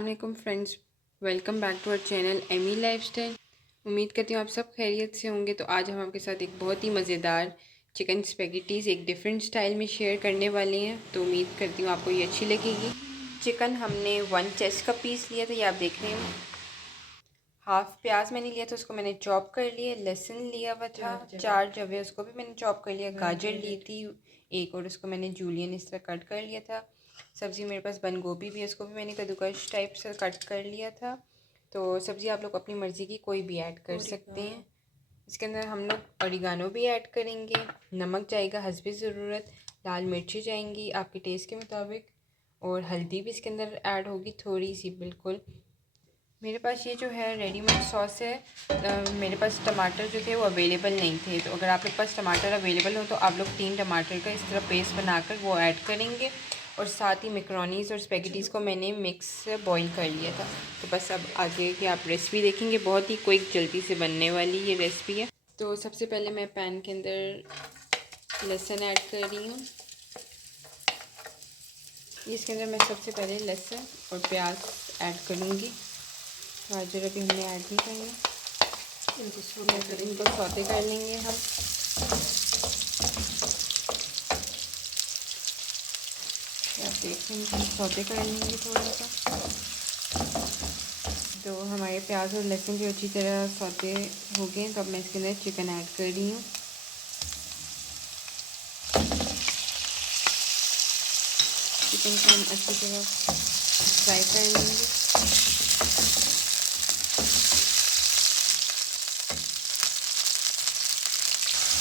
अस्सलाम वालेकुम friends, welcome back to our channel Amy lifestyle. उम्मीद करती हूँ आप सब खैरियत से होंगे। तो आज हम आपके साथ एक बहुत ही मज़ेदार चिकन स्पेगेटीज़ एक डिफरेंट स्टाइल में शेयर करने वाले हैं। तो उम्मीद करती हूँ आपको ये अच्छी लगेगी। चिकन हमने 1 चेस्ट का पीस लिया था, ये आप देख रहे हैं। हाफ़ प्याज मैंने लिया था, उसको मैंने चॉप कर लिया। लहसुन लिया हुआ था 4 जवे, उसको भी मैंने चॉप कर लिया। गाजर ली थी एक, और उसको मैंने जूलियन इस तरह कट कर लिया था। सब्ज़ी मेरे पास बंद गोभी भी है, उसको भी मैंने कद्दूकश टाइप से कट कर लिया था। तो सब्ज़ी आप लोग अपनी मर्ज़ी की कोई भी ऐड कर सकते हैं। इसके अंदर हम लोग ओरिगानो भी ऐड करेंगे। नमक जाएगा हस्बे ज़रूरत। लाल मिर्ची जाएंगी आपके टेस्ट के मुताबिक, और हल्दी भी इसके अंदर ऐड होगी थोड़ी सी, बिल्कुल। मेरे पास ये जो है रेडीमेड सॉस है। मेरे पास टमाटर जो थे वो अवेलेबल नहीं थे, तो अगर आप लोग पास टमाटर अवेलेबल हो तो आप लोग 3 टमाटर का इस तरह पेस्ट बनाकर वो ऐड करेंगे। और साथ ही मैक्रोनीज़ और स्पेगेटीज़ को मैंने मिक्स बॉईल कर लिया था। तो बस अब आगे की आप रेसिपी देखेंगे, बहुत ही क्विक जल्दी से बनने वाली ये रेसिपी है। तो सबसे पहले मैं पैन के अंदर लहसुन ऐड कर रही हूँ। इसके अंदर मैं सबसे पहले लहसुन और प्याज ऐड करूँगी। गाजर अभी हमने ऐड नहीं करना, इनको सौते कर लेंगे हम। आप देख रहे हैं, सौते कर लेंगे थोड़ा सा। तो हमारे प्याज और लहसुन जो अच्छी तरह सौते हो गए, तो अब मैं इसके अंदर चिकन ऐड कर रही हूँ। चिकन को हम अच्छी तरह फ्राई कर लेंगे।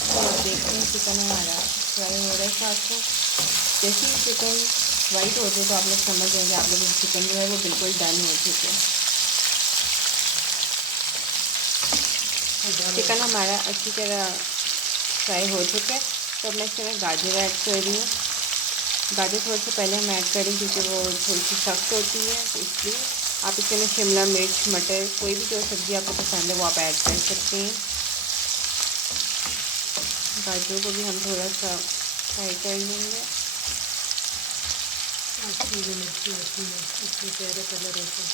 तो आप देखते हैं चिकन हमारा फ्राई हो रहा है साथ में। जैसे ही चिकन वाइट होते तो आप लोग समझ जाएंगे, आप लोग चिकन जो है वो बिल्कुल डन हो चुके हैं। चिकन हमारा अच्छी तरह फ्राई हो चुका है। तो अब मैं इसमें गाजर ऐड कर रही हूँ। गाजर थोड़े से पहले हम ऐड करें क्योंकि वो थोड़ी सी सख्त होती है, तो इसलिए आप इसके अंदर शिमला मिर्च, मटर, कोई भी जो सब्ज़ी आपको पसंद है वो आप ऐड कर सकते हैं। गाजरों को भी हम थोड़ा सा फ्राई कर लेंगे। मिर्ची होती है, इसमें प्यारा कलर होता है।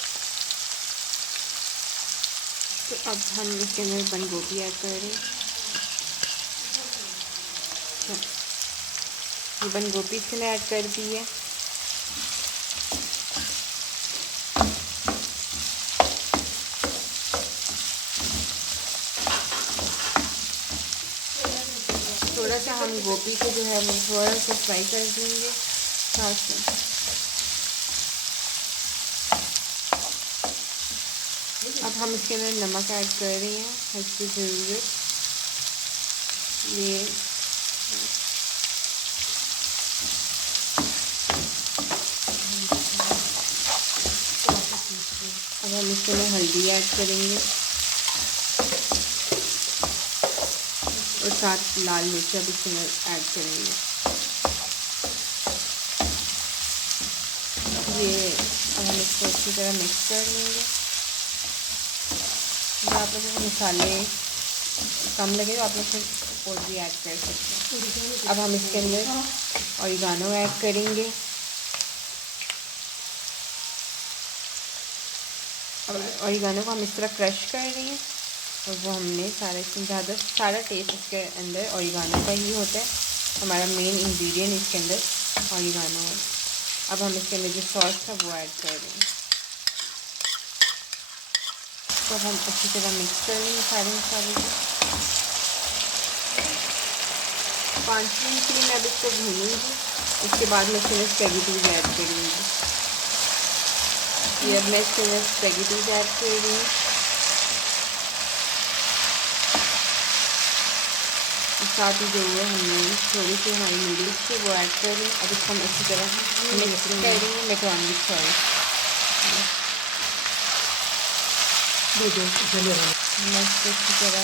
तो अब हम इसके अंदर बंद गोभी ऐड कर रहे हैं। ये बंद गोभी इसके अंदर ऐड कर दी है। थोड़ा सा हम गोभी को जो है वो थोड़ा सा फ्राई कर देंगे साथ में। अब हम इसके अंदर नमक ऐड कर रहे हैं हस्बे ज़रूरत। ये अब हम इसके अंदर हल्दी ऐड करेंगे और साथ लाल मिर्च अब इसके अंदर ऐड करेंगे। ये अब हम इसको अच्छी तरह मिक्स कर लेंगे। अगर आप लोगों को मसाले कम लगे तो आप लोग फिर और भी ऐड कर सकते हैं। अब हम इसके अंदर ओरिगानो ऐड करेंगे। अब ओरिगानो को हम इस तरह क्रश कर रहे हैं, और वो हमने सारा इसमें सारा टेस्ट इसके अंदर ओरिगानो का ही होता है। हमारा मेन इंग्रेडिएंट इसके अंदर ओरिगानो है। अब हम इसके अंदर जो सॉस था वो ऐड कर रहे हैं। तो हम अच्छी तरह मिक्स कर लेंगे सारे मसाले को। 5 मिनट के लिए मैं अब इसको भूनूंगी। उसके बाद मैं इसके अंदर स्पेगेटीज़ ऐड करूँगी। ये अब मैं इसके अंदर स्पेगेटीज़ ऐड कर रही हूँ। साथ ही जो है हमने थोड़ी सी हमारी नूडल्स थी वो ऐड कर रही हूँ। अब इसको हम अच्छी तरह मिक्स कर देंगे। मैक्रोनी सॉस मैं इसको अच्छी तरह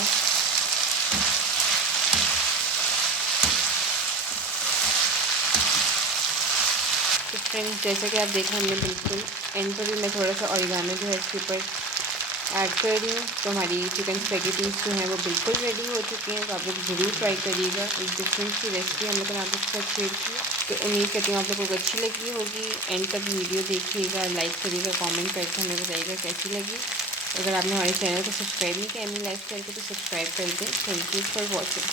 तो फ्रेंड्स, जैसा कि आप देख रहे हैं, हमने बिल्कुल एंड पर भी मैं थोड़ा सा ओरिगानो जो है इसके ऊपर ऐड कर रही हूँ। तो हमारी चिकन स्पैगेटीज़ जो हैं वो बिल्कुल रेडी हो चुके हैं। तो आप लोग ज़रूर ट्राई करिएगा। एक डिफरेंट सी रेसिपी हम लोगों ने आपके साथ शेयर की। तो उम्मीद करती हूँ आप लोगों को अच्छी लगी होगी। एंड तक वीडियो देखिएगा, लाइक करिएगा, कमेंट करके हमें बताइएगा कैसी लगी। अगर आपने हमारे चैनल को सब्सक्राइब नहीं किया एमी लाइफस्टाइल को, तो सब्सक्राइब कर दें। Thank you for watching.